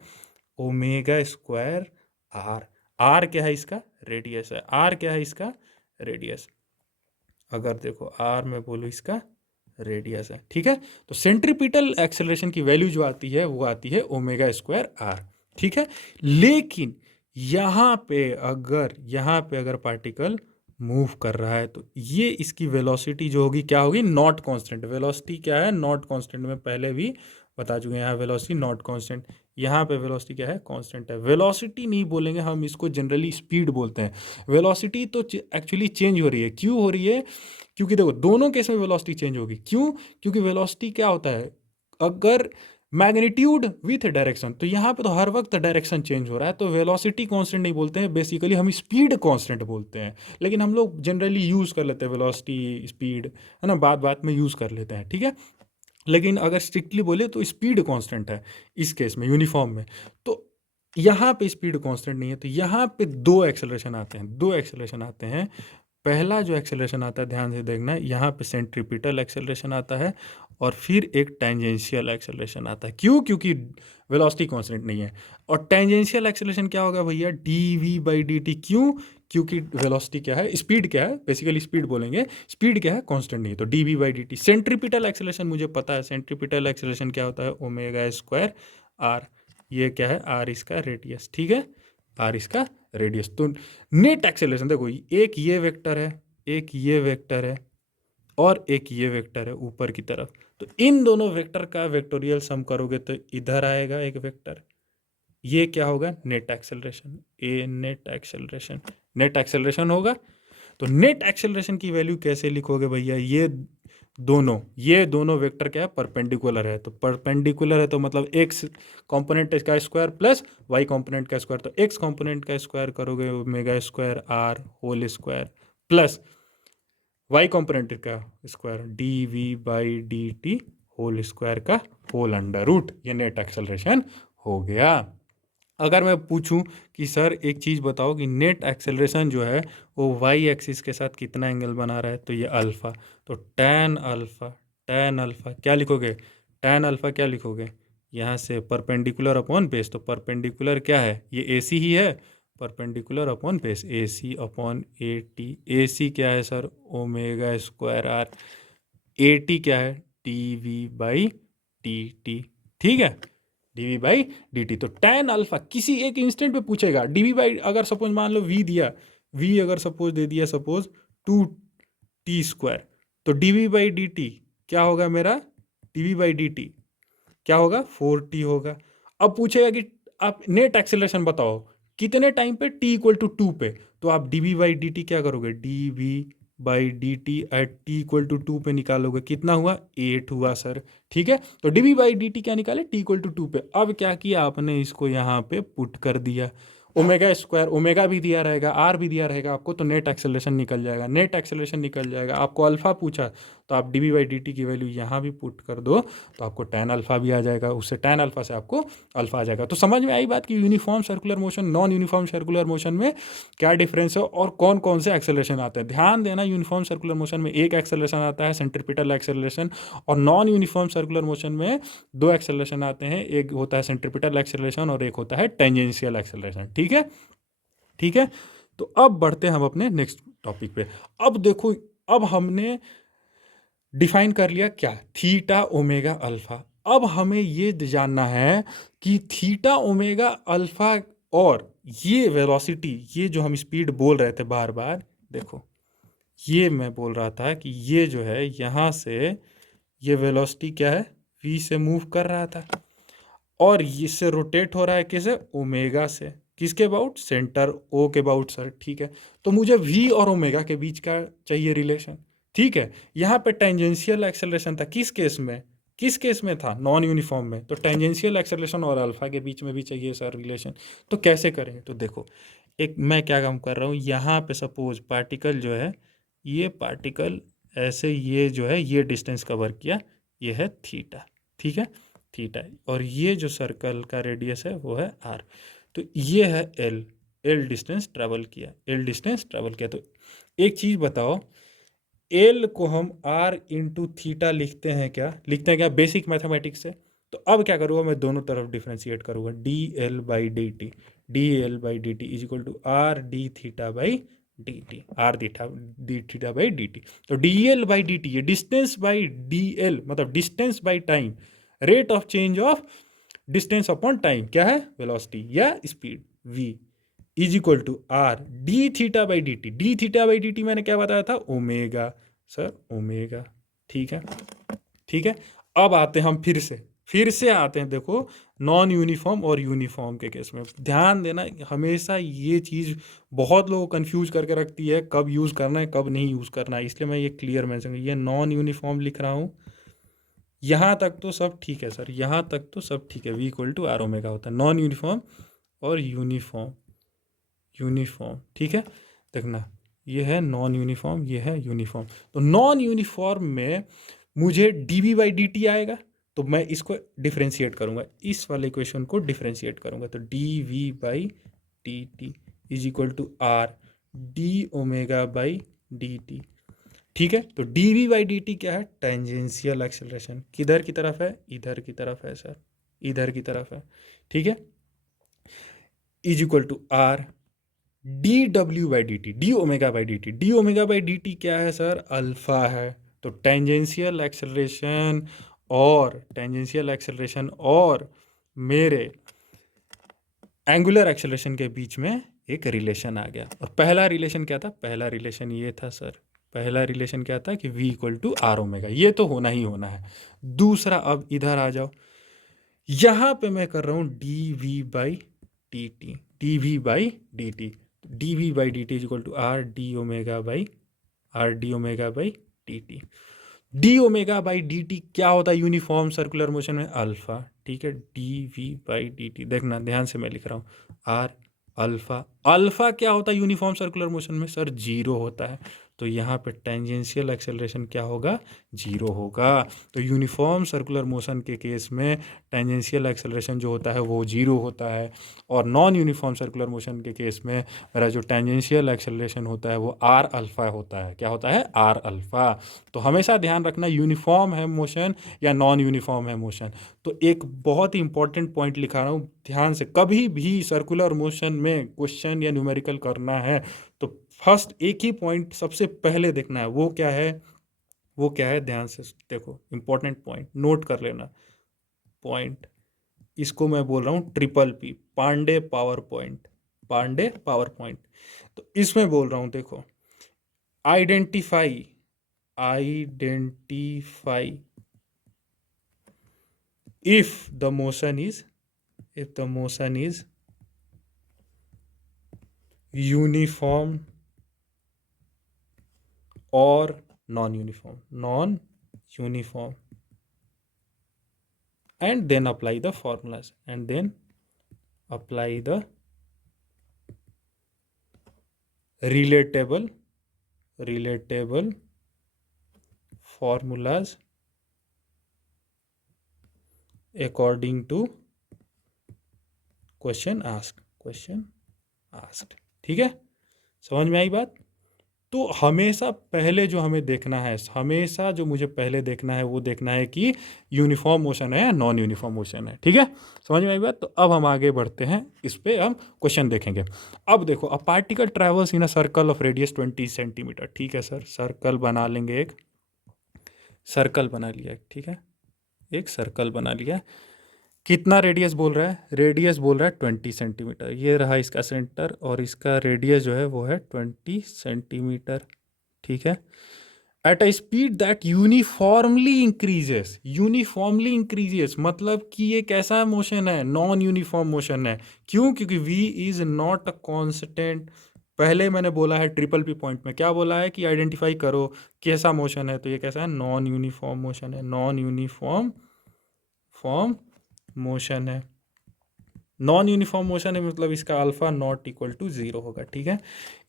ओमेगा स्क्वायर आर। आर क्या है, इसका रेडियस है। आर क्या है, इसका रेडियस। अगर देखो आर मैं बोलूँ इसका रेडियस है, ठीक है। तो सेंट्रीपिटल एक्सेलरेशन की वैल्यू जो आती है वो आती है ओमेगा स्क्वायर आर, ठीक है। लेकिन यहाँ पे अगर पार्टिकल मूव कर रहा है तो ये इसकी वेलोसिटी जो होगी क्या होगी, नॉट कांस्टेंट। वेलोसिटी क्या है, नॉट कांस्टेंट। में पहले भी बता चुके हैं, यहाँ वेलोसिटी नॉट कांस्टेंट, यहाँ पे वेलोसिटी क्या है, कांस्टेंट है। वेलोसिटी नहीं बोलेंगे हम, इसको जनरली स्पीड बोलते हैं। वेलोसिटी तो एक्चुअली चेंज हो रही है, क्यों हो रही है, क्योंकि देखो दोनों केस में वेलोसिटी चेंज होगी। क्यों, क्योंकि वेलोसिटी क्या होता है, अगर मैग्नीट्यूड विथ डायरेक्शन, तो यहाँ पे तो हर वक्त डायरेक्शन चेंज हो रहा है, तो वेलोसिटी कांस्टेंट नहीं बोलते हैं, बेसिकली हम स्पीड कांस्टेंट बोलते हैं। लेकिन हम लोग जनरली यूज़ कर लेते हैं वेलोसिटी स्पीड, है ना, बात बात में यूज़ कर लेते हैं, ठीक है। लेकिन अगर स्ट्रिक्टली बोले तो स्पीड कांस्टेंट है इस केस में, यूनिफॉर्म में। तो यहाँ पे स्पीड कांस्टेंट नहीं है, तो यहाँ पे दो एक्सेलरेशन आते हैं, दो एक्सेलरेशन आते हैं। पहला जो एक्सेलरेशन आता है, ध्यान से देखना है, यहाँ पे सेंट्रीपिटल एक्सेलरेशन आता है, और फिर एक टेंजेंशियल एक्सेलरेशन आता है। क्यों, क्योंकि वेलोसिटी कांस्टेंट नहीं है। और टेंजेंशियल एक्सेलरेशन क्या होगा भैया, dv/dt। क्यों, क्योंकि वेलोसिटी क्या है, स्पीड क्या है, बेसिकली स्पीड बोलेंगे, स्पीड क्या है, कांस्टेंट नहीं है, तो dv/dt। सेंट्रीपिटल एक्सेलरेशन मुझे पता है, सेंट्रीपिटल एक्सेलरेशन क्या होता है, ओमेगा स्क्वायर आर। ये क्या है, आर इसका रेडियस, ठीक है, आर इसका रेडियस। तो नेट एक्सेलरेशन देखो, एक ये वेक्टर है, एक ये वेक्टर है, और एक ये वेक्टर है ऊपर की तरफ। तो इन दोनों वेक्टर का वेक्टोरियल सम करोगे तो इधर आएगा एक वेक्टर, ये क्या होगा, नेट एक्सेलरेशन, ए नेट एक्सेलरेशन, नेट एक्सेलरेशन होगा। तो नेट एक्सेलरेशन की वैल्यू कैसे लिखोगे भैया, ये दोनों वेक्टर क्या है, परपेंडिकुलर है। तो परपेंडिकुलर है तो मतलब एक्स कंपोनेंट का स्क्वायर प्लस वाई कंपोनेंट का स्क्वायर, तो एक्स कंपोनेंट का स्क्वायर करोगे omega square r whole square, plus y component का स्क्वायर dv/dt होल स्क्वायर का होल अंडर रूट। ये नेट एक्सेलरेशन हो गया। अगर मैं पूछूं कि सर एक चीज़ बताओ कि नेट एक्सेलरेशन जो है वो वाई एक्सिस के साथ कितना एंगल बना रहा है, तो ये अल्फ़ा। तो टैन अल्फ़ा, टैन अल्फ़ा क्या लिखोगे, टैन अल्फ़ा क्या लिखोगे, यहाँ से परपेंडिकुलर अपॉन बेस। तो परपेंडिकुलर क्या है, ये AC ही है, परपेंडिकुलर अपॉन बेस, AC अपॉन AT। AC क्या है sir, omega square r. AT क्या है, dv/dt, ठीक है, dv/dt। तो tan अल्फा किसी एक इंस्टेंट पे पूछेगा, अगर सपोज मान लो v दिया, v अगर सपोज दे दिया, सपोज 2t², तो dv/dt क्या होगा मेरा, dv/dt क्या होगा, 4t होगा। अब पूछेगा कि आप नेट एक्सेलरेशन बताओ कितने टाइम पे, t = 2 पे, तो आप dv/dt क्या करोगे, dv/dt एट t = 2 पे निकालोगे, कितना हुआ, 8 हुआ सर, ठीक है। तो dv/dt क्या निकाले, t = 2 पे। अब क्या किया आपने, इसको यहाँ पे पुट कर दिया, ओमेगा स्क्वायर, ओमेगा भी दिया रहेगा, आर भी दिया रहेगा आपको, तो नेट एक्सेलरेशन निकल जाएगा, नेट एक्सेलरेशन निकल जाएगा। आपको अल्फा पूछा तो आप dv/dt की वैल्यू यहाँ भी पुट कर दो, तो आपको tan अल्फा भी आ जाएगा, उससे tan अल्फा से आपको अल्फा आ जाएगा। तो समझ में आई बात कि uniform circular motion, non uniform circular motion में क्या डिफरेंस है और कौन कौन से एक्सेलरेशन आते हैं। ध्यान देना, यूनिफॉर्म सर्कुलर मोशन में एक एक्सेलरेशन आता है, सेंट्रीपिटल एक्सेलरेशन, और नॉन यूनिफॉर्म सर्कुलर मोशन में दो एक्सेलरेशन आते हैं, एक होता है सेंट्रीपिटल एक्सेलरेशन और एक होता है टेंजेंशियल एक्सेलरेशन, ठीक है, ठीक है। तो अब बढ़ते हैं हम अपने नेक्स्ट टॉपिक पे। अब देखो, अब हमने डिफाइन कर लिया क्या, थीटा ओमेगा अल्फा। अब हमें ये जानना है कि थीटा ओमेगा अल्फा और ये वेलोसिटी, ये जो हम स्पीड बोल रहे थे बार बार, देखो ये मैं बोल रहा था कि ये जो है यहाँ से ये वेलोसिटी क्या है, v से मूव कर रहा था और इससे रोटेट हो रहा है किसे, ओमेगा से, किसके अबाउट, सेंटर ओ के अबाउट सर, ठीक है। तो मुझे v और ओमेगा के बीच का चाहिए रिलेशन, ठीक है। यहाँ पे टेंजेंशियल एक्सेलरेशन था, किस केस में था, नॉन यूनिफॉर्म में, तो टेंजेंशियल एक्सेलरेशन और अल्फा के बीच में भी चाहिए सर रिलेशन। तो कैसे करें, तो देखो एक मैं क्या काम कर रहा हूँ, यहाँ पे सपोज पार्टिकल जो है, ये पार्टिकल ऐसे ये जो है ये डिस्टेंस कवर किया, ये है थीटा, ठीक है, थीटा, और ये जो सर्कल का रेडियस है वो है आर। तो ये है एल, एल डिस्टेंस ट्रैवल किया, एल डिस्टेंस ट्रैवल किया। तो एक चीज़ बताओ, एल को हम आर इंटू थीटा लिखते हैं क्या बेसिक मैथमेटिक्स से। तो अब क्या करूँगा, मैं दोनों तरफ डिफ्रेंशिएट करूँगा, D L by D T is equal to are D theta by D T, R D theta by D T. तो D L by D T, ये डिस्टेंस बाई डी एल मतलब distance by time, rate of change of distance upon time क्या है, velocity या speed v is equal to are D theta by D T. D theta by D T मैंने क्या बताया था, omega, sir omega, ठीक है, ठीक है। अब आते हैं हम फिर से आते हैं, देखो नॉन यूनिफॉर्म और यूनिफॉर्म के केस में ध्यान देना, हमेशा ये चीज़ बहुत लोग कंफ्यूज करके रखती है, कब यूज़ करना है कब नहीं यूज़ करना है, इसलिए मैं ये क्लियर मेंशन, ये नॉन यूनिफॉर्म लिख रहा हूँ। यहाँ तक तो सब ठीक है सर, यहाँ तक तो सब ठीक है, v equal to r omega होता है। नॉन यूनिफॉर्म और यूनिफॉर्म ठीक है, देखना ये है नॉन यूनिफॉर्म, ये है यूनिफॉर्म। तो नॉन यूनिफॉर्म में मुझे d we by D t आएगा, तो मैं इसको डिफ्रेंशिएट करूँगा, इस वाले इक्वेशन को डिफ्रेंशिएट करूँगा, तो D we by D T is equal to are d omega by D t, ठीक है। तो D we by D t क्या है, टेंजेंशियल एक्सेलरेशन, किधर की तरफ है, इधर की तरफ है सर, इधर की तरफ है, ठीक है, is equal to are d डब्ल्यू by D T, d omega by D T, d omega by D t क्या है सर, अल्फा है। तो टेंजेंशियल एक्सेलरेशन और मेरे एंगुलर एक्सेलरेशन के बीच में एक रिलेशन आ गया। और पहला रिलेशन क्या था, पहला रिलेशन ये था सर, पहला रिलेशन क्या था कि v equal to r omega, ये तो होना ही होना है। दूसरा, अब इधर आ जाओ, यहाँ पे मैं कर रहा हूँ d we by D T, D we by D T, D we by D T is equal to are d omega by D T. D omega by D t क्या होता है यूनिफॉर्म सर्कुलर मोशन में, alpha, ठीक है, D we by D t, देखना ध्यान से मैं लिख रहा हूँ, आर अल्फा, अल्फा क्या होता है यूनिफॉर्म सर्कुलर मोशन में सर, जीरो होता है। तो यहाँ पे टेंजेंशियल एक्सेलरेशन क्या होगा, जीरो होगा। तो यूनिफॉर्म सर्कुलर मोशन के केस में टेंजेंशियल एक्सेलरेशन जो होता है वो जीरो होता है, और नॉन यूनिफॉर्म सर्कुलर मोशन के केस में मेरा जो टेंजेंशियल एक्सेलरेशन होता है वो आर अल्फा होता है, क्या होता है, आर अल्फा। तो हमेशा ध्यान रखना यूनिफॉर्म है मोशन या नॉन यूनिफॉर्म है मोशन। तो एक बहुत ही इंपॉर्टेंट पॉइंट लिखा रहा हूँ ध्यान से, कभी भी सर्कुलर मोशन में क्वेश्चन या न्यूमेरिकल करना है तो फर्स्ट एक ही पॉइंट सबसे पहले देखना है, वो क्या है, वो क्या है, ध्यान से देखो, इंपॉर्टेंट पॉइंट नोट कर लेना, पॉइंट, इसको मैं बोल रहा हूँ triple P, Pandey power point, Pandey power point. तो इसमें बोल रहा हूँ देखो, identify if the motion is uniform or non-uniform, and then apply the formulas, and then apply the relatable formulas according to question asked, ठीक है, समझ में आई बात। तो हमेशा पहले जो हमें देखना है, हमेशा जो मुझे पहले देखना है वो देखना है कि यूनिफॉर्म मोशन है या नॉन यूनिफॉर्म मोशन है, ठीक है, समझ में आई बात। तो अब हम आगे बढ़ते हैं, इस पे हम क्वेश्चन देखेंगे। अब देखो, a particle travels in a circle of radius 20 centimetre, ठीक है सर, सर्कल बना लेंगे एक, सर्कल बना लिया, ठीक है, एक सर्कल बना लिया। कितना रेडियस बोल रहा है? रेडियस बोल रहा है 20 सेंटीमीटर। ये रहा इसका सेंटर और इसका रेडियस जो है वो है 20 सेंटीमीटर, ठीक है। Eight a speed that uniformly increases मतलब कि ये कैसा मोशन है? नॉन यूनिफॉर्म मोशन है। क्यों? क्योंकि v is not a constant. पहले मैंने बोला है ट्रिपल पी पॉइंट में, क्या बोला है कि आइडेंटिफाई करो कैसा मोशन है, तो ये कैसा है? नॉन यूनिफॉर्म मोशन है, नॉन यूनिफॉर्म फॉर्म मोशन है। नॉन यूनिफॉर्म मोशन है मतलब इसका अल्फा नॉट इक्वल टू 0 होगा, ठीक है।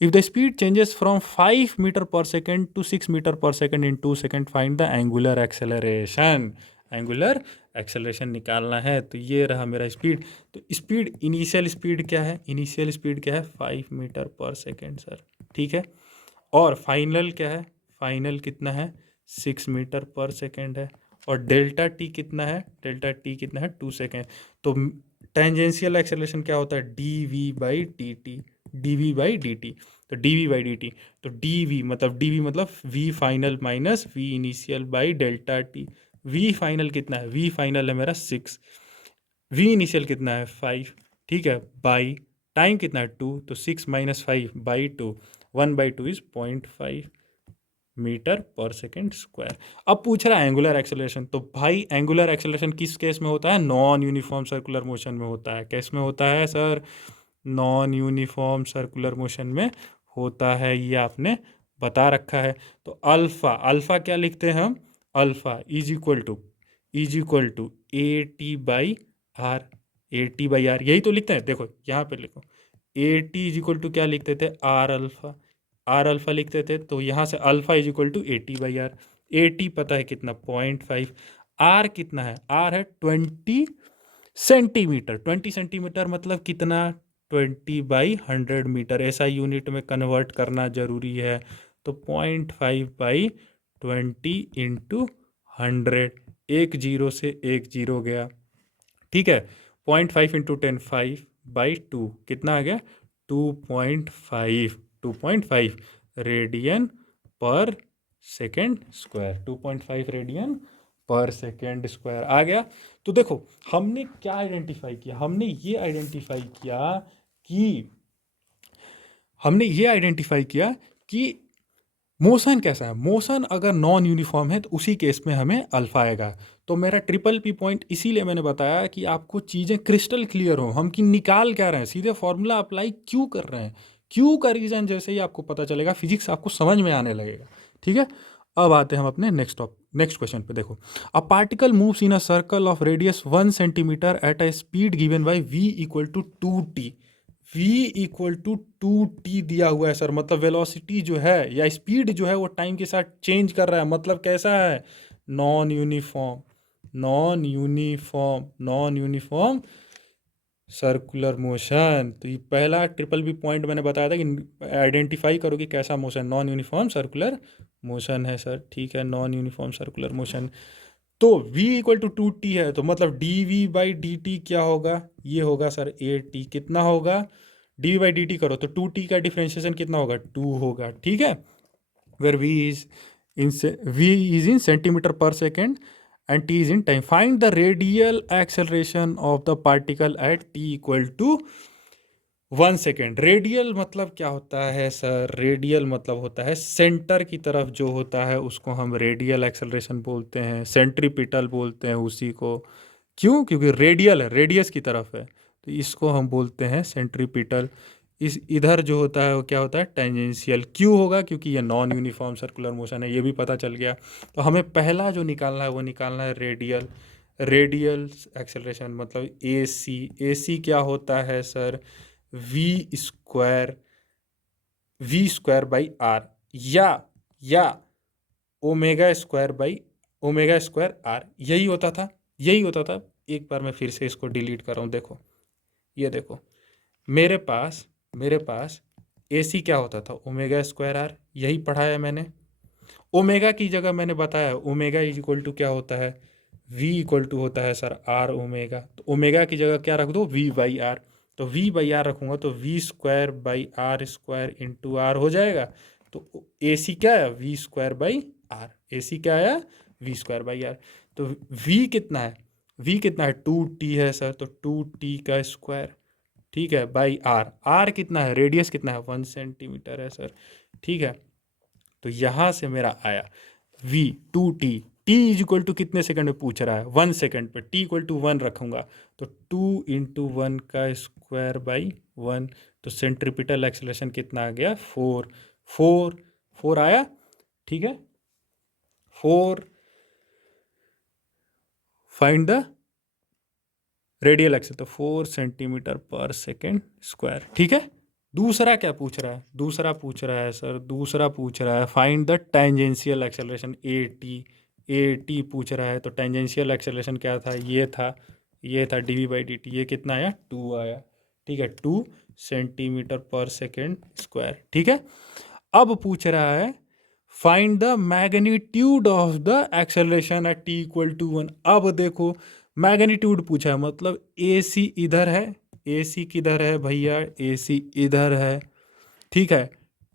If the speed changes from 5 metre per second to 6 metre per second in 2 second, find the angular acceleration. Angular acceleration निकालना है। तो ये रहा मेरा स्पीड। तो स्पीड, इनिशियल स्पीड क्या है? इनिशियल स्पीड क्या है? 5 मीटर पर सेकेंड सर, ठीक है। और फाइनल क्या है? फाइनल कितना है? 6 मीटर पर सेकेंड है। और डेल्टा टी कितना है? डेल्टा टी कितना है? 2 सेकेंड। तो टेंजेंशियल एक्सेलरेशन क्या होता है? D we by D T, D we by D T. तो D we by D T, तो डी वी मतलब V final minus we initial by delta T. V final कितना है? वी फाइनल है मेरा 6, वी इनिशियल कितना है? 5, ठीक है, बाई टाइम कितना है? 2, तो 6 minus 5 by 2, 1/2 is 0.5 metre per second square. अब पूछ रहा है एंगुलर एक्सेलरेशन। तो भाई एंगुलर एक्सेलरेशन किस केस में होता है? नॉन यूनिफॉर्म सर्कुलर मोशन में होता है। किस में होता है sir? Non uniform circular motion में होता है, ये आपने बता रखा है। तो अल्फा, अल्फा क्या लिखते हैं हम? Alpha is equal to a t by are, a t by r, यही तो लिखते हैं। देखो यहाँ पे लिखो, a t is equal to क्या लिखते थे? आर अल्फा, आर अल्फा लिखते थे। तो यहाँ से alpha is equal to a t by are. A t पता है कितना? 0.5। आर कितना है? आर है 20 सेंटीमीटर। 20 सेंटीमीटर मतलब कितना? 20/100 मीटर। ऐसा यूनिट में कन्वर्ट करना जरूरी है। तो 0.5/20 इंटू 100, एक जीरो से एक जीरो गया, ठीक है। 0.5 इंटू 10, 5/2, कितना आ गया? 2.5 रेडियन पर सेकेंड स्क्वायर, 2.5 रेडियन पर सेकेंड स्क्वायर आ गया। तो देखो हमने क्या आइडेंटिफाई किया? हमने ये आइडेंटिफाई किया कि मोशन कैसा है। मोशन अगर नॉन यूनिफॉर्म है तो उसी केस में हमें अल्फा आएगा। तो मेरा ट्रिपल पी पॉइंट इसीलिए मैंने बताया कि आपको चीज़ें क्रिस्टल क्लियर हो, हम कि निकाल क्या रहे हैं, सीधे फॉर्मूला अप्लाई क्यों कर रहे हैं। क्यों का रीज़न जैसे ही आपको पता चलेगा, फिजिक्स आपको समझ में आने लगेगा, ठीक है। अब आते हैं हम अपने नेक्स्ट क्वेश्चन पे। देखो, a particle moves in a circle of radius 1 centimetre at a speed given by v equal to 2t। v equal to 2t दिया हुआ है सर, मतलब वेलोसिटी जो है या स्पीड जो है वो टाइम के साथ चेंज कर रहा है। मतलब कैसा है? Non uniform, non uniform circular motion. तो ये पहला ट्रिपल बी पॉइंट मैंने बताया था कि आइडेंटिफाई करो कि कैसा मोशन, नॉन यूनिफॉर्म सर्कुलर मोशन है सर, ठीक है, नॉन यूनिफॉर्म सर्कुलर मोशन। तो v इक्वल टू 2t है, तो मतलब d we by D t क्या होगा? ये होगा सर ए टी। कितना होगा? D we by D t करो तो 2t का डिफ्रेंशिएशन कितना होगा? 2 होगा, ठीक है। Where v is in centimetre per second and t is in time. Find the radial acceleration of the particle at t equal to 1 second. Radial मतलब क्या होता है सर? रेडियल मतलब होता है सेंटर की तरफ जो होता है उसको हम रेडियल एक्सेलरेशन बोलते हैं, सेंट्रीपिटल बोलते हैं उसी को। क्यों? क्योंकि रेडियल है, रेडियस की तरफ है, तो इसको हम बोलते हैं सेंट्रीपिटल। इस इधर जो होता है वो क्या होता है? टेंजेंशियल। क्यों होगा? क्योंकि ये नॉन यूनिफॉर्म सर्कुलर मोशन है, ये भी पता चल गया। तो हमें पहला जो निकालना है वो निकालना है रेडियल। रेडियल एक्सेलरेशन मतलब ए सी। ए सी क्या होता है sir? V square, V square by R, या omega square by omega square R, यही होता था, यही होता था। एक बार मैं फिर से इसको डिलीट कर रहा हूँ। देखो, ये देखो, मेरे पास ए सी क्या होता था? ओमेगा स्क्वायर आर, यही पढ़ाया मैंने। ओमेगा की जगह मैंने बताया ओमेगा इज इक्वल टू क्या होता है? वी इक्वल टू होता है सर आर ओमेगा। तो ओमेगा की जगह क्या रख दो? V by R. तो वी बाई आर रखूँगा तो V square by R square into R हो जाएगा। तो ए सी क्या आया? V square by are. A C क्या आया? V square by R. तो वी कितना है, वी कितना है, 2t है सर, तो 2t का स्क्वायर, ठीक है, बाई आर। आर कितना है, रेडियस कितना है, 1 सेंटीमीटर है सर, ठीक है। तो यहाँ से मेरा आया v 2t, t is equal to कितने सेकंड में पूछ रहा है, 1 सेकंड पे, t इक्वल टू 1 रखूंगा तो 2 × 1 का स्क्वायर बाई 1। तो सेंट्रीपिटल एक्सेलरेशन कितना आ गया, 4, 4, 4 आया, ठीक है। 4, फाइंड द रेडियल एक्सेल, तो 4 सेंटीमीटर पर सेकेंड स्क्वायर, ठीक है। दूसरा क्या पूछ रहा है, दूसरा पूछ रहा है सर, दूसरा पूछ रहा है find the tangential acceleration A T पूछ रहा है। तो टेंजेंशियल एक्सेलरेशन क्या था, ये था d we by D T, ये कितना आया, 2 आया, ठीक है, 2 सेंटीमीटर पर सेकेंड स्क्वायर, ठीक है। अब पूछ रहा है find the magnitude of the acceleration at t equal to 1। अब देखो मैग्नीट्यूड पूछा है, मतलब ए सी इधर है, ए सी किधर है भैया, ए सी इधर है, ठीक है,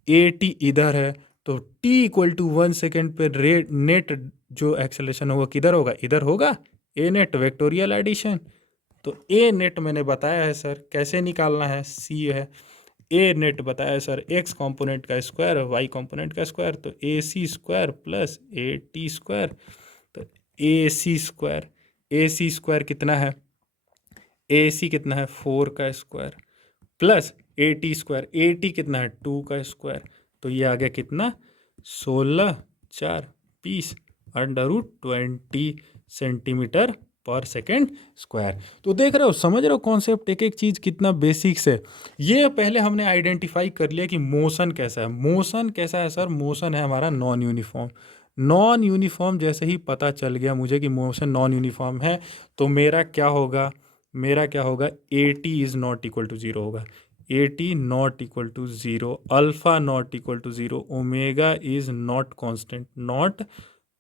ए टी इधर है। तो t इक्वल टू 1 सेकेंड पे रेट नेट जो एक्सेलरेशन होगा किधर होगा, इधर होगा, ए नेट वेक्टोरियल एडिशन। तो ए नेट मैंने बताया है सर, कैसे निकालना है, सी है, ए नेट बताया है सर, एक्स कंपोनेंट का स्क्वायर वाई कंपोनेंट का स्क्वायर, तो A C square plus A T square. तो ए सी स्क्वायर कितना है, ए सी कितना है, 4 का square plus A T square, A t कितना है, 2 का स्क्वायर। तो ये आ गया कितना, 16, 4, 20 √20 सेंटीमीटर पर सेकेंड स्क्वायर। तो देख रहे हो, समझ रहे हो कॉन्सेप्ट, एक एक चीज़ कितना बेसिक्स है। ये पहले हमने आइडेंटिफाई कर लिया कि मोशन कैसा है। मोशन कैसा है सर, मोशन है हमारा नॉन यूनिफॉर्म। नॉन यूनिफॉर्म जैसे ही पता चल गया मुझे कि मोशन नॉन यूनिफॉर्म है, तो मेरा क्या होगा, A T is not equal to zero होगा, A T not equal to zero, alpha not equal to zero, omega is not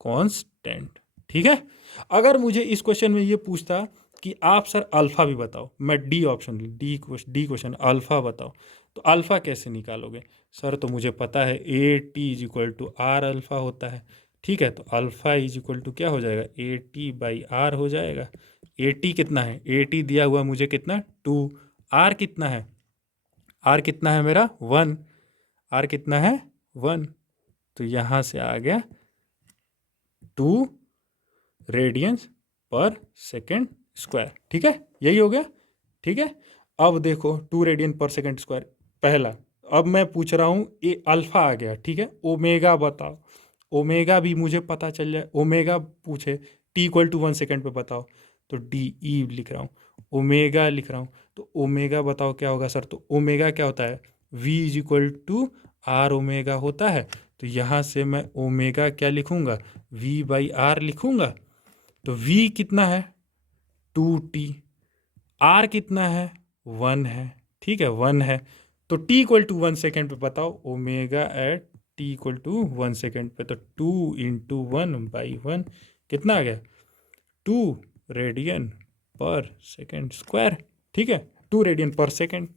constant, ठीक है। अगर मुझे इस क्वेश्चन में ये पूछता कि आप सर अल्फ़ा भी बताओ, मैं D option D question alpha बताओ, तो अल्फ़ा कैसे निकालोगे सर, तो मुझे पता है a t is equal to r alpha होता है, ठीक है। तो अल्फ़ा इज इक्वल टू क्या हो जाएगा, ए टी बाई आर हो जाएगा। ए टी कितना है, ए टी दिया हुआ मुझे कितना, 2, आर कितना है, आर कितना है मेरा 1, आर कितना है 1। तो यहाँ से आ गया 2 रेडियंस पर सेकेंड स्क्वायर, ठीक है, यही हो गया, ठीक है। अब देखो 2 रेडियन पर सेकेंड स्क्वायर पहला, अब मैं पूछ रहा हूँ ये अल्फ़ा आ गया, ठीक है। ओमेगा बताओ, ओमेगा भी मुझे पता चल जाए, ओमेगा पूछे टी इक्वल टू 1 सेकेंड पे बताओ, तो डी ई लिख रहा हूँ, ओमेगा लिख रहा हूँ। तो ओमेगा बताओ क्या होगा सर, तो ओमेगा क्या होता है, v is equal to r omega होता है। तो यहाँ से मैं ओमेगा क्या लिखूँगा, वी बाई आर लिखूँगा। तो v कितना है, 2t, r कितना है, 1 है, ठीक है, 1 है। तो t इक्वल टू 1 सेकेंड पे बताओ omega at t equal to 1 second पे, तो 2 × 1/1 कितना आ गया, 2 रेडियन पर सेकेंड स्क्वायर, ठीक है, 2 रेडियन पर सेकेंड,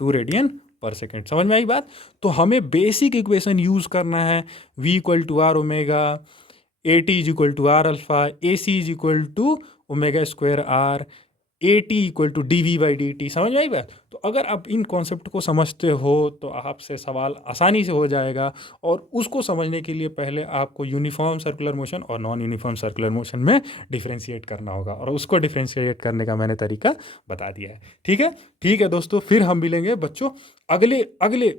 2 रेडियन पर सेकेंड। समझ में आई बात। तो हमें बेसिक इक्वेशन यूज़ करना है, v equal to r omega, a t is equal to r alpha, a c is equal to omega square r, a t equal to d we by D t. समझ में आई बात। तो अगर आप इन concept को समझते हो तो आपसे सवाल आसानी से हो जाएगा। और उसको समझने के लिए पहले आपको यूनिफॉर्म सर्कुलर मोशन और नॉन यूनिफॉर्म सर्कुलर मोशन में डिफ्रेंशिएट करना होगा, और उसको डिफ्रेंशिएट करने का मैंने तरीका बता दिया है, ठीक है। ठीक है दोस्तों, फिर हम मिलेंगे बच्चों अगले अगले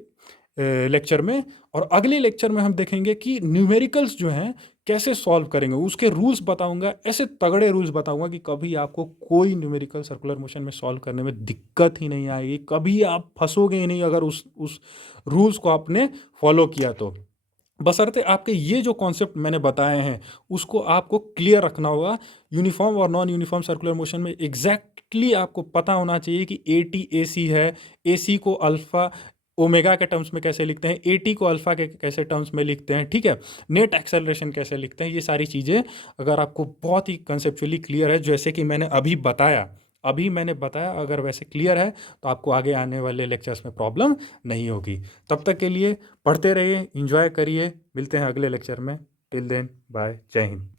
लेक्चर में। और अगले लेक्चर में हम देखेंगे कि न्यूमेरिकल्स जो हैं कैसे सॉल्व करेंगे, उसके रूल्स बताऊंगा, ऐसे तगड़े रूल्स बताऊंगा कि कभी आपको कोई न्यूमेरिकल सर्कुलर मोशन में सॉल्व करने में दिक्कत ही नहीं आएगी, कभी आप फंसोगे ही नहीं अगर उस रूल्स को आपने फॉलो किया तो। बशर्ते आपके ये जो कॉन्सेप्ट मैंने बताए हैं उसको आपको क्लियर रखना होगा। यूनिफॉर्म और नॉन यूनिफॉर्म सर्कुलर मोशन में एग्जैक्टली आपको पता होना चाहिए कि ए टी ए सी है, ए सी को अल्फ़ा ओमेगा के टर्म्स में कैसे लिखते हैं, ए टी को अल्फ़ा के कैसे टर्म्स में लिखते हैं, ठीक है, नेट एक्सेलरेशन कैसे लिखते हैं। ये सारी चीज़ें अगर आपको बहुत ही कंसेप्चुअली क्लियर है, जैसे कि मैंने अभी मैंने बताया, अगर वैसे क्लियर है तो आपको आगे आने वाले लेक्चर्स में प्रॉब्लम नहीं होगी। तब तक के लिए पढ़ते रहिए, इंजॉय करिए, मिलते हैं अगले लेक्चर में। टिल देन बाय, जय हिंद।